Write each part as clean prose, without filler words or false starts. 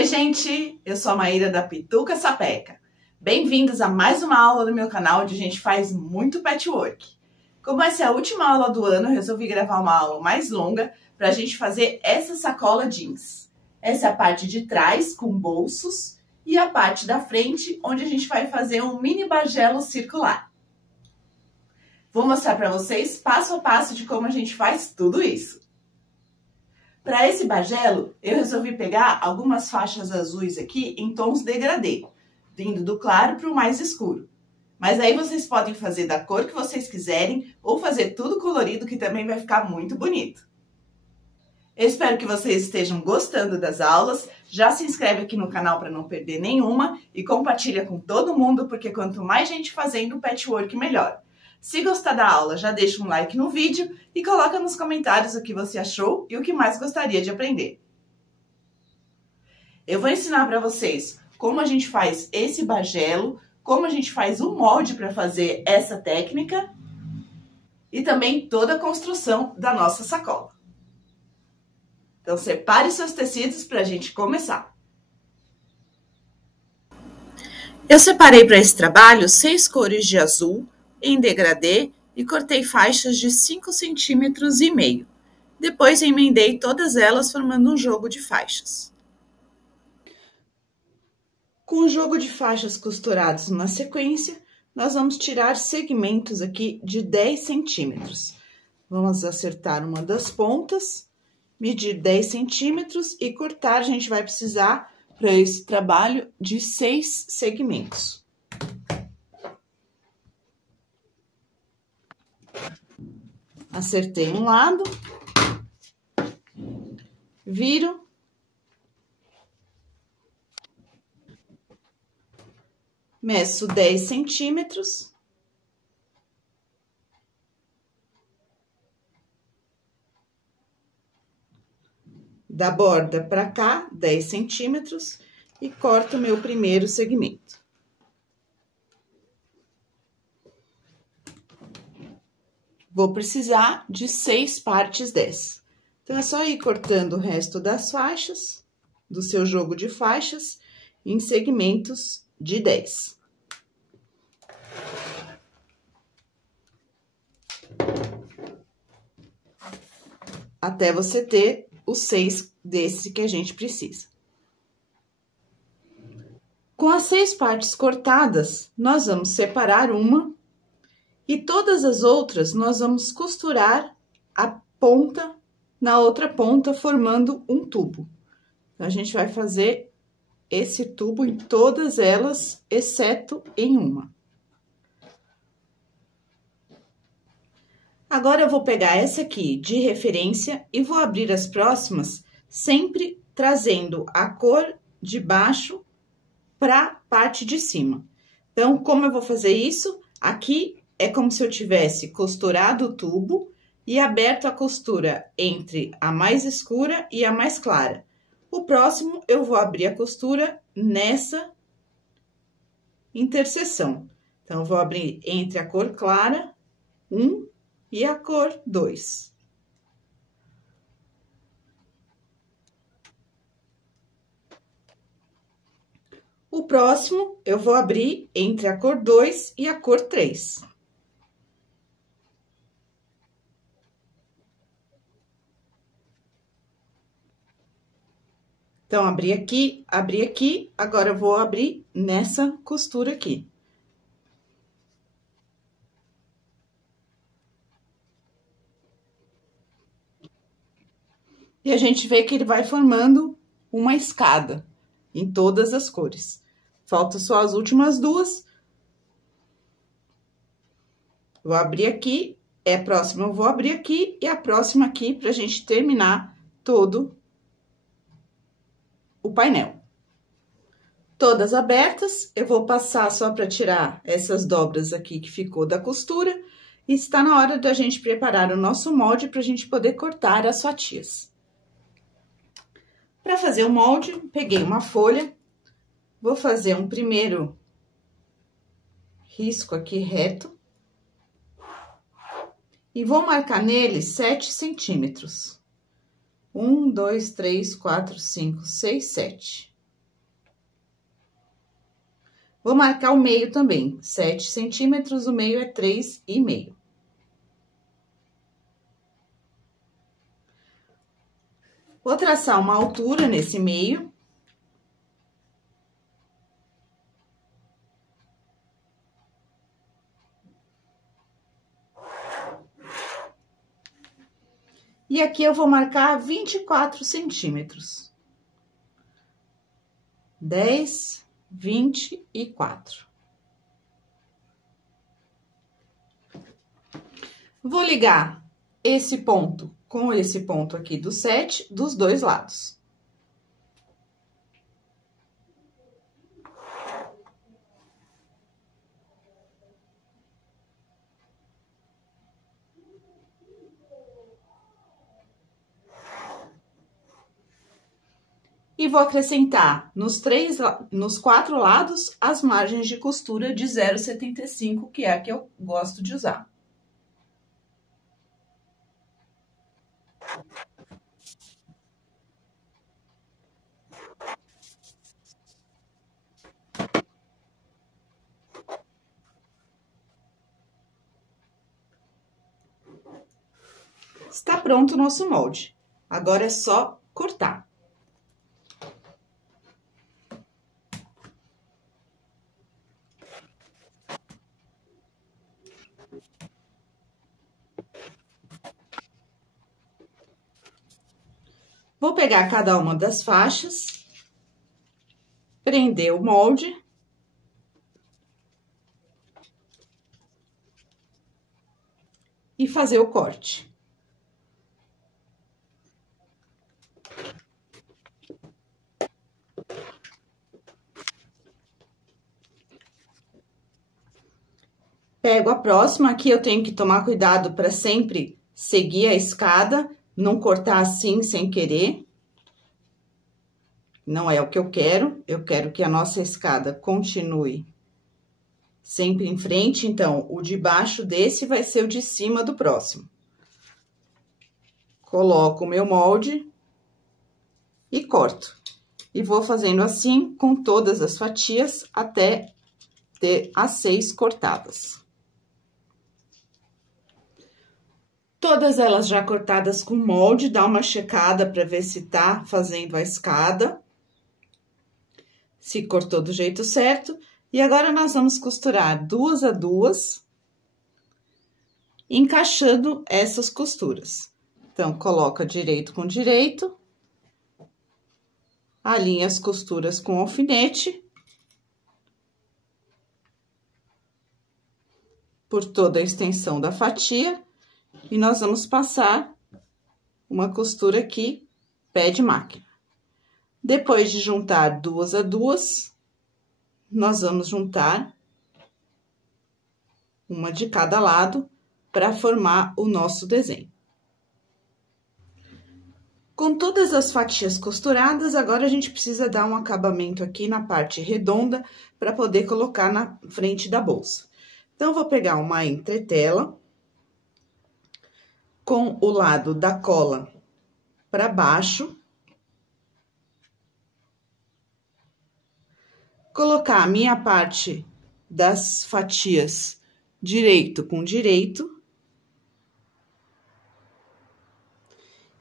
Oi, gente! Eu sou a Maíra da Pituca Sapeca. Bem-vindos a mais uma aula do meu canal onde a gente faz muito patchwork. Como essa é a última aula do ano, eu resolvi gravar uma aula mais longa para a gente fazer essa sacola jeans. Essa é a parte de trás, com bolsos, e a parte da frente, onde a gente vai fazer um mini bagelo circular. Vou mostrar para vocês passo a passo de como a gente faz tudo isso. Para esse bagelo, eu resolvi pegar algumas faixas azuis aqui em tons degradê, vindo do claro para o mais escuro. Mas aí vocês podem fazer da cor que vocês quiserem ou fazer tudo colorido, que também vai ficar muito bonito. Eu espero que vocês estejam gostando das aulas. Já se inscreve aqui no canal para não perder nenhuma e compartilha com todo mundo, porque quanto mais gente fazendo patchwork, melhor. Se gostar da aula, já deixa um like no vídeo e coloca nos comentários o que você achou e o que mais gostaria de aprender. Eu vou ensinar para vocês como a gente faz esse bagelo, como a gente faz um molde para fazer essa técnica e também toda a construção da nossa sacola. Então, separe seus tecidos para a gente começar. Eu separei para esse trabalho 6 cores de azul em degradê e cortei faixas de 5,5 centímetros. Depois emendei todas elas formando um jogo de faixas. Com o jogo de faixas costurados na sequência, nós vamos tirar segmentos aqui de 10 centímetros. Vamos acertar uma das pontas, medir 10 centímetros e cortar. A gente vai precisar para esse trabalho de 6 segmentos. Acertei um lado, viro, meço 10 centímetros, da borda para cá, 10 centímetros, e corto meu primeiro segmento. Vou precisar de 6 partes dessa. Então, é só ir cortando o resto das faixas, do seu jogo de faixas, em segmentos de 10. Até você ter os 6 desse que a gente precisa. Com as 6 partes cortadas, nós vamos separar uma. E todas as outras, nós vamos costurar a ponta na outra ponta, formando um tubo. Então, a gente vai fazer esse tubo em todas elas, exceto em uma. Agora, eu vou pegar essa aqui de referência e vou abrir as próximas, sempre trazendo a cor de baixo para a parte de cima. Então, como eu vou fazer isso? Aqui é como se eu tivesse costurado o tubo e aberto a costura entre a mais escura e a mais clara. O próximo, eu vou abrir a costura nessa interseção. Então, eu vou abrir entre a cor clara, 1, e a cor 2. O próximo, eu vou abrir entre a cor 2 e a cor 3. Então, abri aqui, agora eu vou abrir nessa costura aqui. E a gente vê que ele vai formando uma escada em todas as cores. Falta só as últimas duas. Vou abrir aqui, a próxima eu vou abrir aqui e a próxima aqui pra gente terminar todo o painel. Todas abertas, eu vou passar só para tirar essas dobras aqui que ficou da costura. E está na hora da gente preparar o nosso molde para a gente poder cortar as fatias. Para fazer o molde, peguei uma folha, vou fazer um primeiro risco aqui reto. E vou marcar nele 7 centímetros. 1, 2, 3, 4, 5, 6, 7. Vou marcar o meio também, 7 centímetros, o meio é 3,5. Vou traçar uma altura nesse meio. E aqui eu vou marcar 24 centímetros. 10, 24. Vou ligar esse ponto com esse ponto aqui do 7 dos dois lados. E vou acrescentar nos 4 lados as margens de costura de 0,75, que é a que eu gosto de usar. Está pronto o nosso molde. Agora é só cortar. Vou pegar cada uma das faixas, prender o molde. E fazer o corte. Pego a próxima, aqui eu tenho que tomar cuidado para sempre seguir a escada, não cortar assim sem querer. Não é o que eu quero que a nossa escada continue sempre em frente, então, o de baixo desse vai ser o de cima do próximo. Coloco o meu molde e corto. E vou fazendo assim com todas as fatias até ter as 6 cortadas. Todas elas já cortadas com molde, dá uma checada para ver se tá fazendo a escada. Se cortou do jeito certo. E agora, nós vamos costurar 2 a 2, encaixando essas costuras. Então, coloca direito com direito, alinha as costuras com alfinete, por toda a extensão da fatia, e nós vamos passar uma costura aqui, pé de máquina. Depois de juntar 2 a 2, nós vamos juntar uma de cada lado para formar o nosso desenho. Com todas as fatias costuradas, agora a gente precisa dar um acabamento aqui na parte redonda para poder colocar na frente da bolsa. Então, vou pegar uma entretela com o lado da cola para baixo. Colocar a minha parte das fatias direito com direito.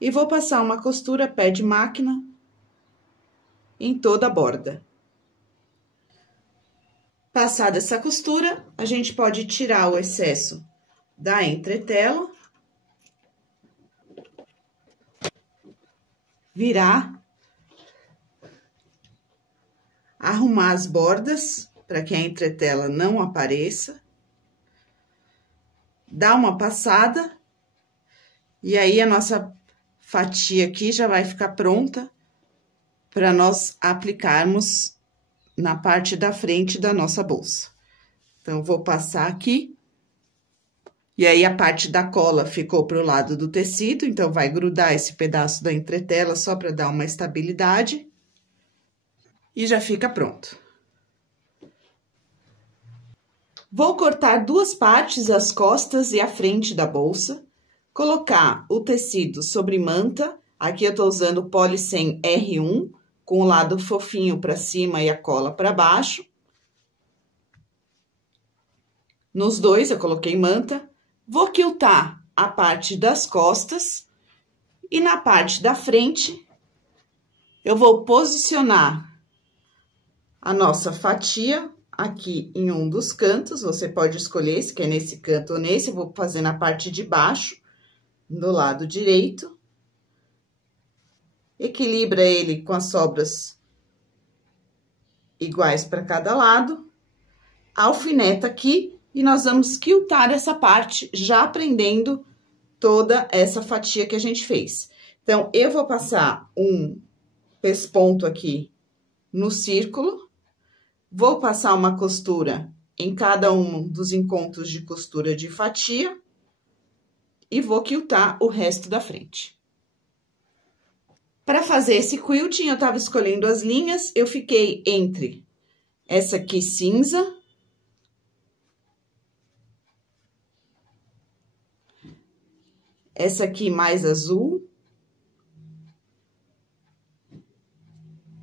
E vou passar uma costura pé de máquina em toda a borda. Passada essa costura, a gente pode tirar o excesso da entretela. Virar. Arrumar as bordas, para que a entretela não apareça. Dar uma passada. E aí, a nossa fatia aqui já vai ficar pronta para nós aplicarmos na parte da frente da nossa bolsa. Então, vou passar aqui. E aí, a parte da cola ficou pro lado do tecido, então, vai grudar esse pedaço da entretela só para dar uma estabilidade. E já fica pronto. Vou cortar 2 partes, as costas e a frente da bolsa. Colocar o tecido sobre manta. Aqui eu tô usando o Polycem R1, com o lado fofinho para cima e a cola para baixo. Nos dois eu coloquei manta. Vou quiltar a parte das costas e na parte da frente eu vou posicionar a nossa fatia aqui em um dos cantos. Você pode escolher se quer nesse canto ou nesse. Eu vou fazer na parte de baixo, do lado direito. Equilibra ele com as sobras iguais para cada lado. Alfineta aqui e nós vamos quiltar essa parte, já prendendo toda essa fatia que a gente fez. Então, eu vou passar um pesponto aqui no círculo, vou passar uma costura em cada um dos encontros de costura de fatia e vou quiltar o resto da frente. Para fazer esse quilting, eu tava escolhendo as linhas, eu fiquei entre essa aqui cinza, essa aqui mais azul,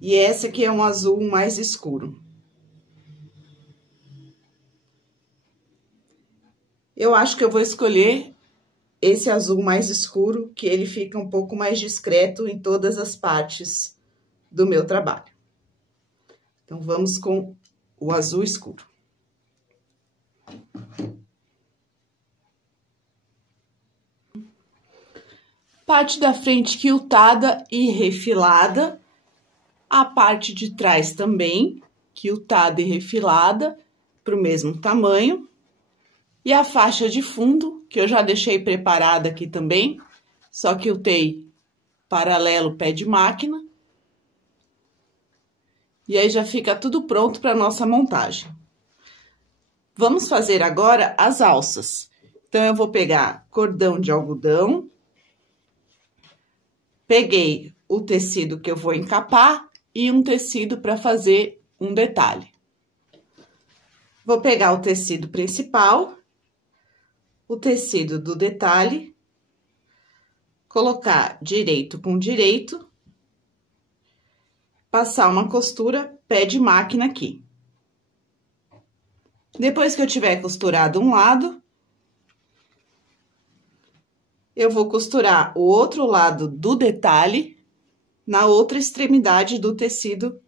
e essa aqui é um azul mais escuro. Eu acho que eu vou escolher esse azul mais escuro, que ele fica um pouco mais discreto em todas as partes do meu trabalho. Então, vamos com o azul escuro. Parte da frente quiltada e refilada. A parte de trás também, quiltada e refilada, pro mesmo tamanho. E a faixa de fundo, que eu já deixei preparada aqui também, só quiltei paralelo pé de máquina. E aí, já fica tudo pronto para nossa montagem. Vamos fazer agora as alças. Então, eu vou pegar cordão de algodão. Peguei o tecido que eu vou encapar e um tecido para fazer um detalhe. Vou pegar o tecido principal, o tecido do detalhe, colocar direito com direito, passar uma costura pé de máquina aqui. Depois que eu tiver costurado um lado, eu vou costurar o outro lado do detalhe na outra extremidade do tecido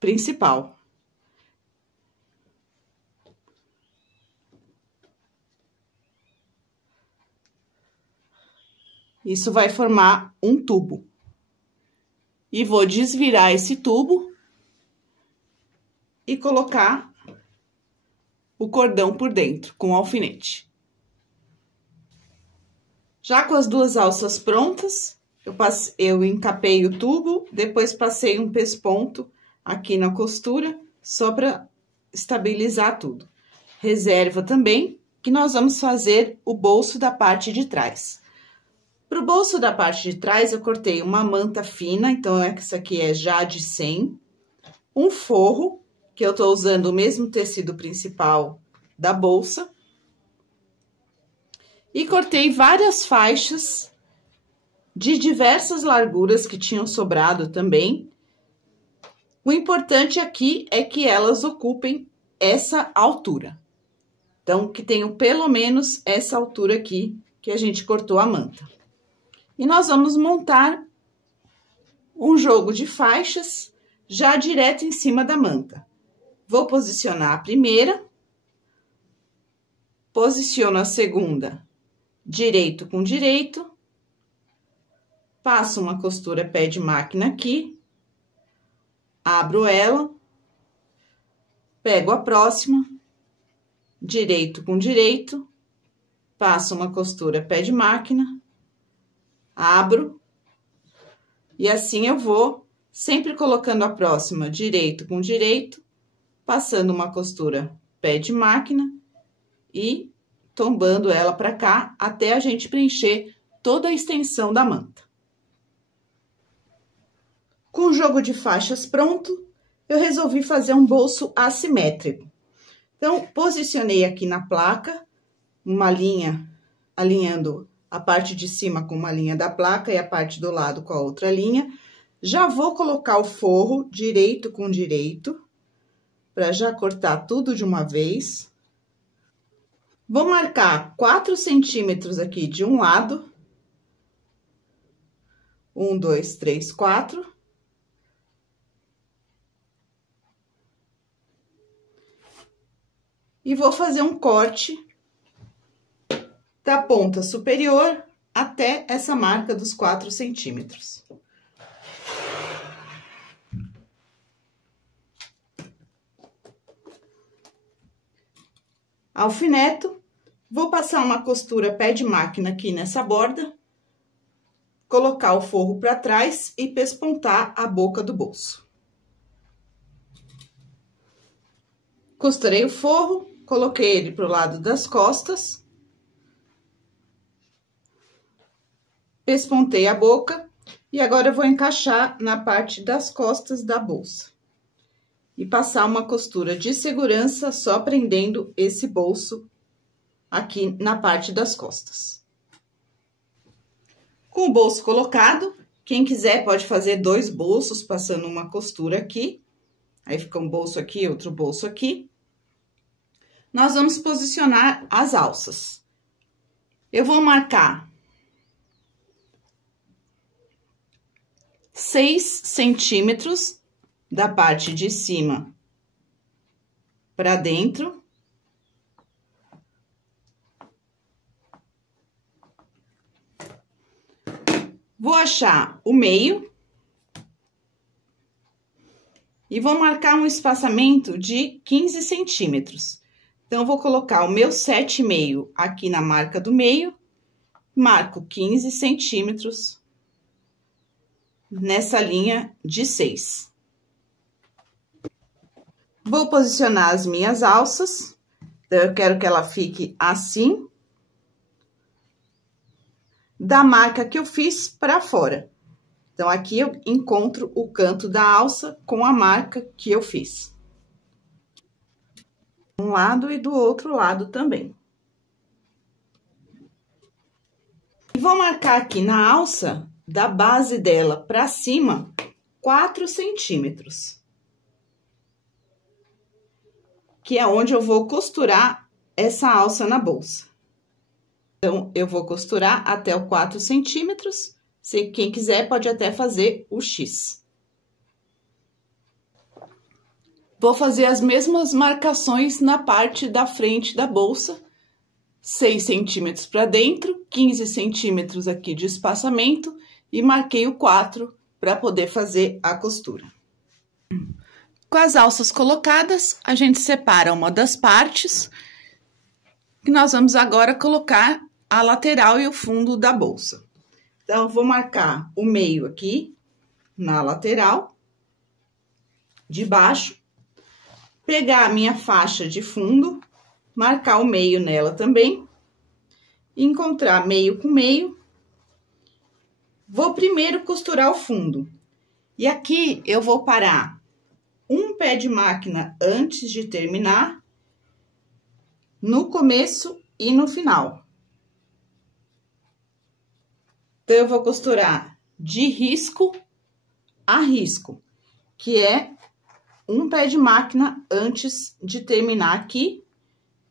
principal. Isso vai formar um tubo. E vou desvirar esse tubo e colocar o cordão por dentro com alfinete. Já com as duas alças prontas, eu encapei o tubo, depois passei um pesponto aqui na costura, só para estabilizar tudo. Reserva também, que nós vamos fazer o bolso da parte de trás. Para o bolso da parte de trás, eu cortei uma manta fina, então essa aqui é já de 100. Um forro, que eu tô usando o mesmo tecido principal da bolsa. E cortei várias faixas de diversas larguras que tinham sobrado também. O importante aqui é que elas ocupem essa altura. Então, que tenham pelo menos essa altura aqui que a gente cortou a manta. E nós vamos montar um jogo de faixas já direto em cima da manta. Vou posicionar a primeira, posiciono a segunda direito com direito, passo uma costura pé de máquina aqui, abro ela, pego a próxima, direito com direito, passo uma costura pé de máquina, abro, e assim eu vou sempre colocando a próxima direito com direito, passando uma costura pé de máquina e tombando ela para cá até a gente preencher toda a extensão da manta. Com o jogo de faixas pronto, eu resolvi fazer um bolso assimétrico. Então, posicionei aqui na placa uma linha alinhando a parte de cima com uma linha da placa e a parte do lado com a outra linha. Já vou colocar o forro direito com direito, para já cortar tudo de uma vez. Vou marcar 4 centímetros aqui de um lado. 1, 2, 3, 4. E vou fazer um corte da ponta superior até essa marca dos 4 centímetros. Alfineto, vou passar uma costura pé de máquina aqui nessa borda, colocar o forro para trás e pespontar a boca do bolso. Costurei o forro, coloquei ele pro lado das costas, pespontei a boca e agora eu vou encaixar na parte das costas da bolsa. E passar uma costura de segurança só prendendo esse bolso aqui na parte das costas. Com o bolso colocado, quem quiser pode fazer 2 bolsos passando uma costura aqui. Aí fica um bolso aqui, outro bolso aqui. Nós vamos posicionar as alças. Eu vou marcar 6 centímetros da parte de cima para dentro. Vou achar o meio e vou marcar um espaçamento de 15 centímetros. Então, vou colocar o meu 7,5 aqui na marca do meio, marco 15 centímetros nessa linha de 6. Vou posicionar as minhas alças, então, eu quero que ela fique assim, da marca que eu fiz para fora. Então, aqui eu encontro o canto da alça com a marca que eu fiz. De um lado e do outro lado também. E vou marcar aqui na alça, da base dela para cima, 4 centímetros. Que é onde eu vou costurar essa alça na bolsa. Então, eu vou costurar até o 4 centímetros. Se quem quiser, pode até fazer o X. Vou fazer as mesmas marcações na parte da frente da bolsa. 6 centímetros para dentro, 15 centímetros aqui de espaçamento. E marquei o 4 para poder fazer a costura. Com as alças colocadas, a gente separa uma das partes, que nós vamos agora colocar a lateral e o fundo da bolsa. Então, eu vou marcar o meio aqui, na lateral, de baixo, pegar a minha faixa de fundo, marcar o meio nela também, encontrar meio com meio. Vou primeiro costurar o fundo, e aqui eu vou parar um pé de máquina antes de terminar, no começo e no final. Então, eu vou costurar de risco a risco, que é um pé de máquina antes de terminar aqui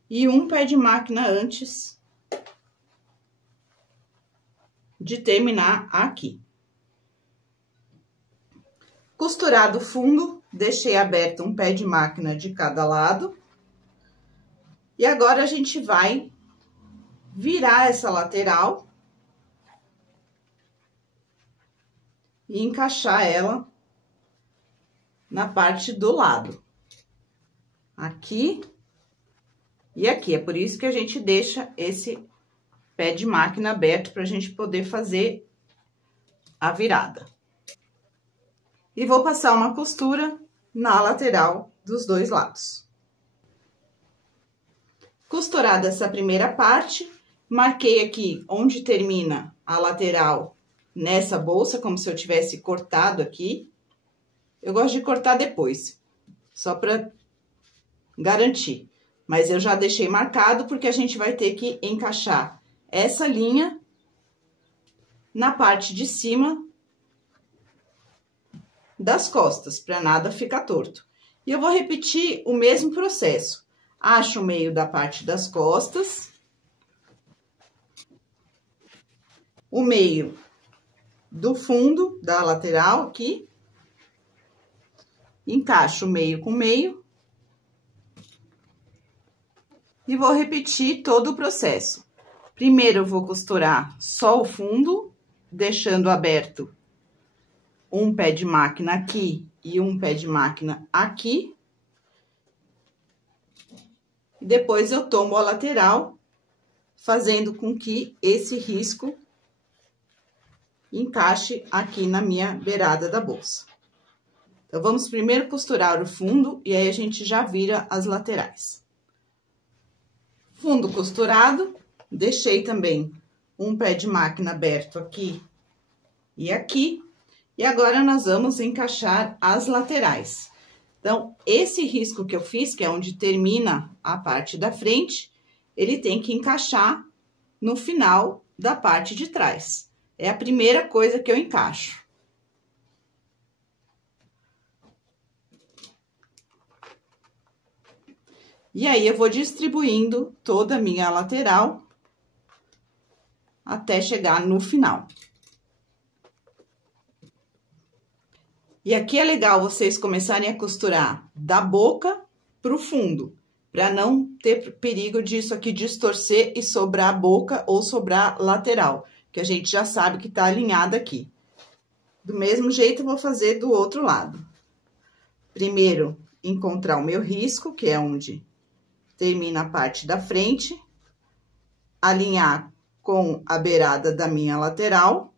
e um pé de máquina antes de terminar aqui. Costurado o fundo, deixei aberto um pé de máquina de cada lado. E agora, a gente vai virar essa lateral e encaixar ela na parte do lado. Aqui e aqui. É por isso que a gente deixa esse pé de máquina aberto para a gente poder fazer a virada. E vou passar uma costura na lateral dos dois lados. Costurada essa primeira parte, marquei aqui onde termina a lateral nessa bolsa, como se eu tivesse cortado aqui. Eu gosto de cortar depois, só para garantir. Mas eu já deixei marcado porque a gente vai ter que encaixar essa linha na parte de cima das costas, para nada ficar torto. E eu vou repetir o mesmo processo. Acho o meio da parte das costas, o meio do fundo da lateral aqui, encaixo meio com meio e vou repetir todo o processo. Primeiro eu vou costurar só o fundo, deixando aberto um pé de máquina aqui e um pé de máquina aqui. E depois eu tomo a lateral, fazendo com que esse risco encaixe aqui na minha beirada da bolsa. Então, vamos primeiro costurar o fundo e aí a gente já vira as laterais. Fundo costurado, deixei também um pé de máquina aberto aqui e aqui. E agora, nós vamos encaixar as laterais. Então, esse risco que eu fiz, que é onde termina a parte da frente, ele tem que encaixar no final da parte de trás. É a primeira coisa que eu encaixo. E aí, eu vou distribuindo toda a minha lateral até chegar no final. E aqui é legal vocês começarem a costurar da boca pro fundo, para não ter perigo disso aqui distorcer e sobrar a boca ou sobrar lateral, que a gente já sabe que tá alinhada aqui. Do mesmo jeito, eu vou fazer do outro lado. Primeiro, encontrar o meu risco, que é onde termina a parte da frente, alinhar com a beirada da minha lateral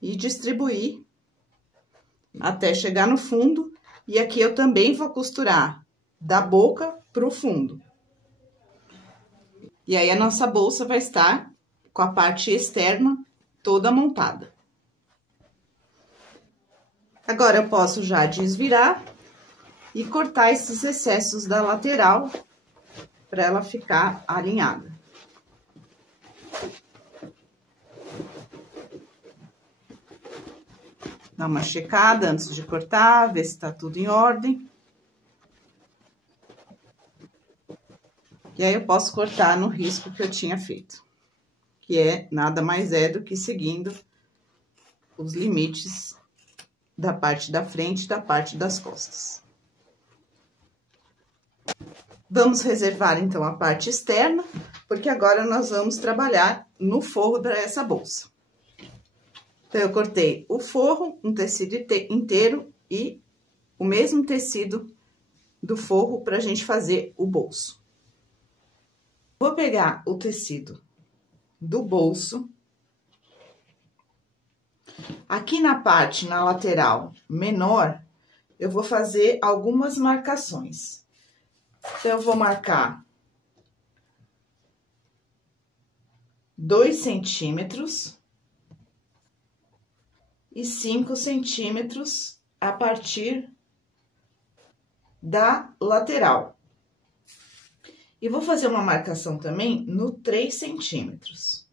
e distribuir até chegar no fundo. E aqui eu também vou costurar da boca pro fundo. E aí, a nossa bolsa vai estar com a parte externa toda montada. Agora, eu posso já desvirar e cortar esses excessos da lateral para ela ficar alinhada. Dá uma checada antes de cortar, ver se tá tudo em ordem. E aí, eu posso cortar no risco que eu tinha feito, que é nada mais é do que seguindo os limites da parte da frente e da parte das costas. Vamos reservar, então, a parte externa, porque agora nós vamos trabalhar no forro para essa bolsa. Então, eu cortei o forro, um tecido inteiro e o mesmo tecido do forro para a gente fazer o bolso. Vou pegar o tecido do bolso. Aqui na parte, na lateral menor, eu vou fazer algumas marcações. Então, eu vou marcar 2 centímetros e 5 centímetros a partir da lateral. E vou fazer uma marcação também no 3 centímetros.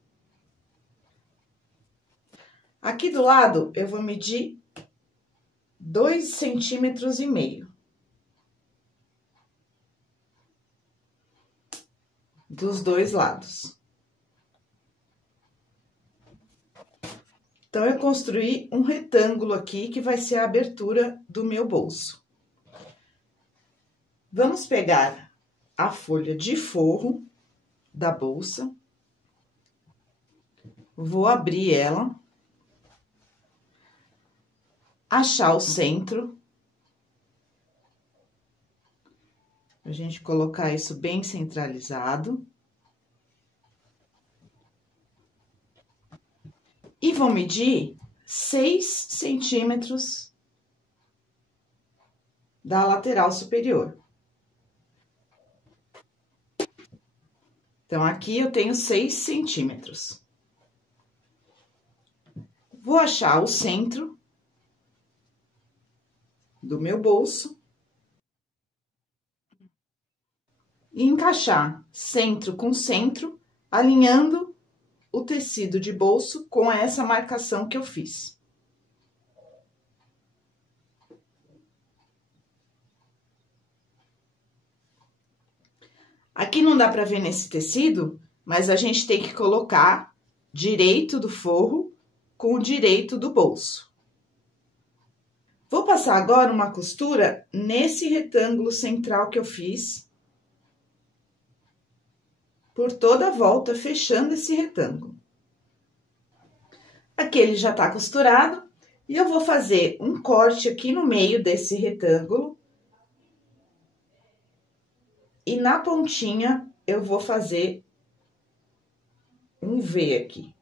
Aqui do lado, eu vou medir 2,5 centímetros. Dos dois lados. Então, eu construí um retângulo aqui, que vai ser a abertura do meu bolso. Vamos pegar a folha de forro da bolsa. Vou abrir ela. Achar o centro. Pra gente colocar isso bem centralizado. E vou medir 6 centímetros da lateral superior. Então, aqui eu tenho 6 centímetros. Vou achar o centro do meu bolso. E encaixar centro com centro, alinhando o tecido de bolso com essa marcação que eu fiz. Aqui não dá para ver nesse tecido, mas a gente tem que colocar direito do forro com o direito do bolso. Vou passar agora uma costura nesse retângulo central que eu fiz, por toda a volta, fechando esse retângulo. Aqui ele já tá costurado, e eu vou fazer um corte aqui no meio desse retângulo. E na pontinha, eu vou fazer um V aqui.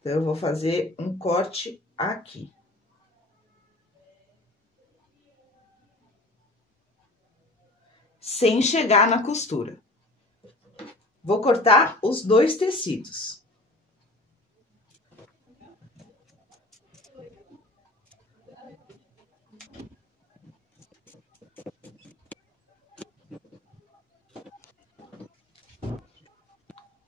Então, eu vou fazer um corte aqui. Sem chegar na costura. Vou cortar os dois tecidos.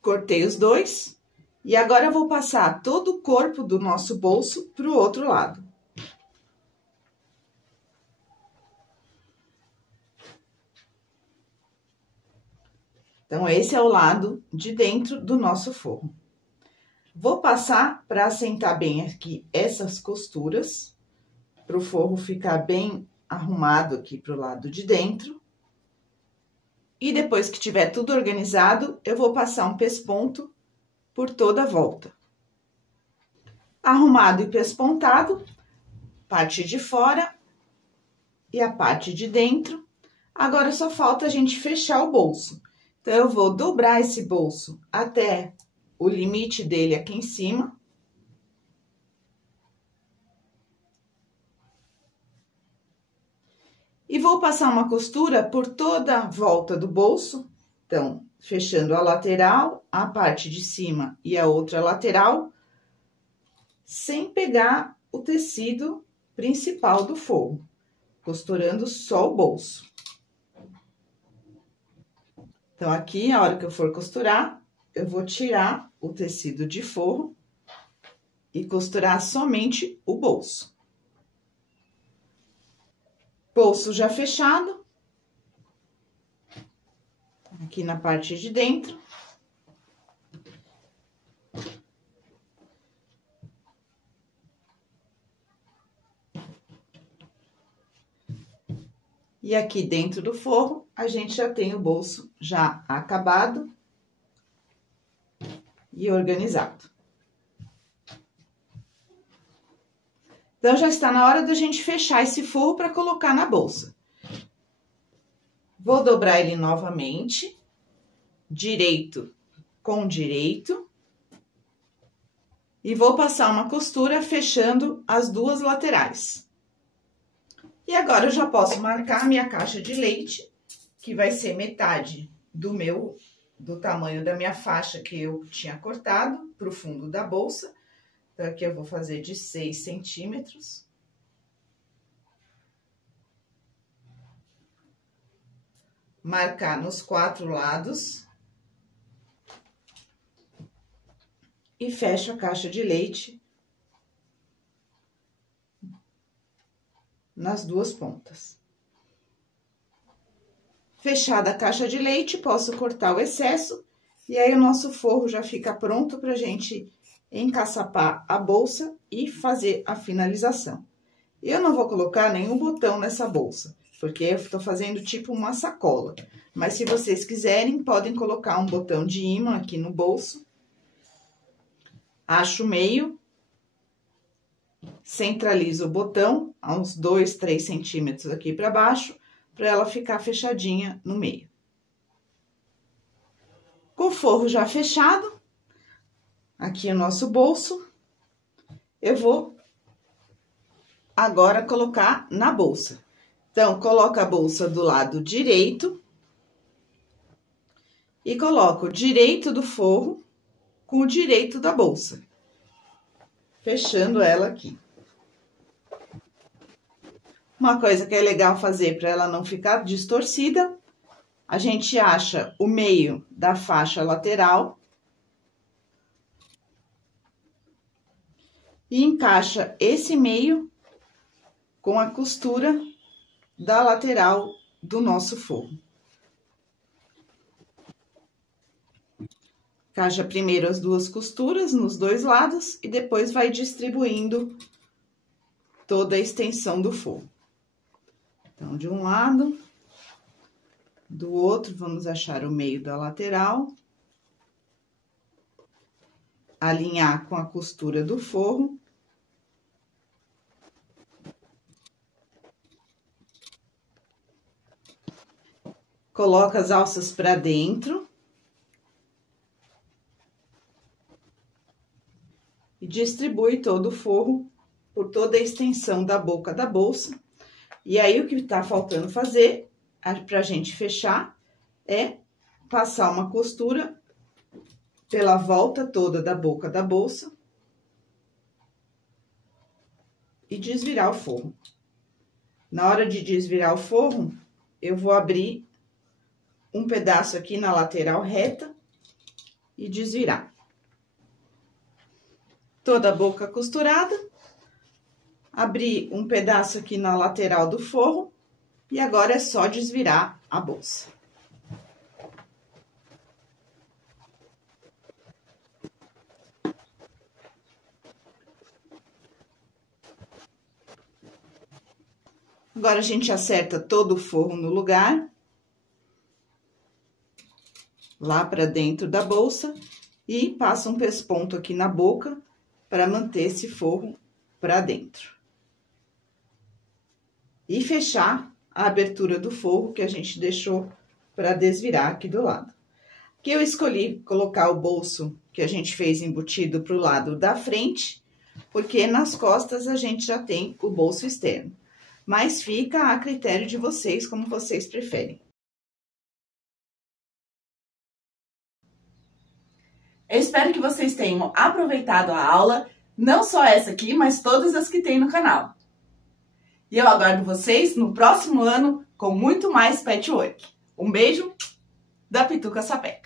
Cortei os dois, e agora eu vou passar todo o corpo do nosso bolso para o outro lado. Então, esse é o lado de dentro do nosso forro. Vou passar para assentar bem aqui essas costuras, para o forro ficar bem arrumado aqui para o lado de dentro. E depois que tiver tudo organizado, eu vou passar um pesponto por toda a volta. Arrumado e pespontado, parte de fora e a parte de dentro. Agora, só falta a gente fechar o bolso. Então, eu vou dobrar esse bolso até o limite dele aqui em cima. E vou passar uma costura por toda a volta do bolso. Então, fechando a lateral, a parte de cima e a outra lateral, sem pegar o tecido principal do forro, costurando só o bolso. Então, aqui, a hora que eu for costurar, eu vou tirar o tecido de forro e costurar somente o bolso. Bolso já fechado. Aqui na parte de dentro. E aqui dentro do forro, a gente já tem o bolso já acabado e organizado. Então, já está na hora da gente fechar esse forro para colocar na bolsa. Vou dobrar ele novamente, direito com direito. E vou passar uma costura fechando as duas laterais. E agora, eu já posso marcar a minha caixa de leite, que vai ser metade do tamanho da minha faixa que eu tinha cortado para o fundo da bolsa. Então, aqui eu vou fazer de 6 centímetros. Marcar nos 4 lados. E fecho a caixa de leite nas duas pontas. Fechada a caixa de leite, posso cortar o excesso. E aí, o nosso forro já fica pronto pra gente encaçapar a bolsa e fazer a finalização. Eu não vou colocar nenhum botão nessa bolsa, porque eu tô fazendo tipo uma sacola. Mas se vocês quiserem, podem colocar um botão de ímã aqui no bolso. Acho o meio. Centralizo o botão a uns 2, 3 centímetros aqui para baixo, para ela ficar fechadinha no meio. Com o forro já fechado, aqui o nosso bolso, eu vou agora colocar na bolsa. Então, coloco a bolsa do lado direito e coloco o direito do forro com o direito da bolsa, fechando ela aqui. Uma coisa que é legal fazer para ela não ficar distorcida, a gente acha o meio da faixa lateral e encaixa esse meio com a costura da lateral do nosso forro. Encaixar primeiro as duas costuras nos dois lados e depois vai distribuindo toda a extensão do forro. Então, de um lado, do outro, vamos achar o meio da lateral, alinhar com a costura do forro. Coloca as alças para dentro. E distribui todo o forro por toda a extensão da boca da bolsa. E aí, o que tá faltando fazer, pra gente fechar, é passar uma costura pela volta toda da boca da bolsa e desvirar o forro. Na hora de desvirar o forro, eu vou abrir um pedaço aqui na lateral reta e desvirar. Toda a boca costurada, abri um pedaço aqui na lateral do forro e agora é só desvirar a bolsa. Agora, a gente acerta todo o forro no lugar, lá pra dentro da bolsa, e passa um pesponto aqui na boca para manter esse forro pra dentro. E fechar a abertura do forro que a gente deixou para desvirar aqui do lado. Aqui eu escolhi colocar o bolso que a gente fez embutido pro lado da frente, porque nas costas a gente já tem o bolso externo. Mas fica a critério de vocês, como vocês preferem. Eu espero que vocês tenham aproveitado a aula, não só essa aqui, mas todas as que tem no canal. E eu aguardo vocês no próximo ano com muito mais patchwork. Um beijo da Pituca Sapeca.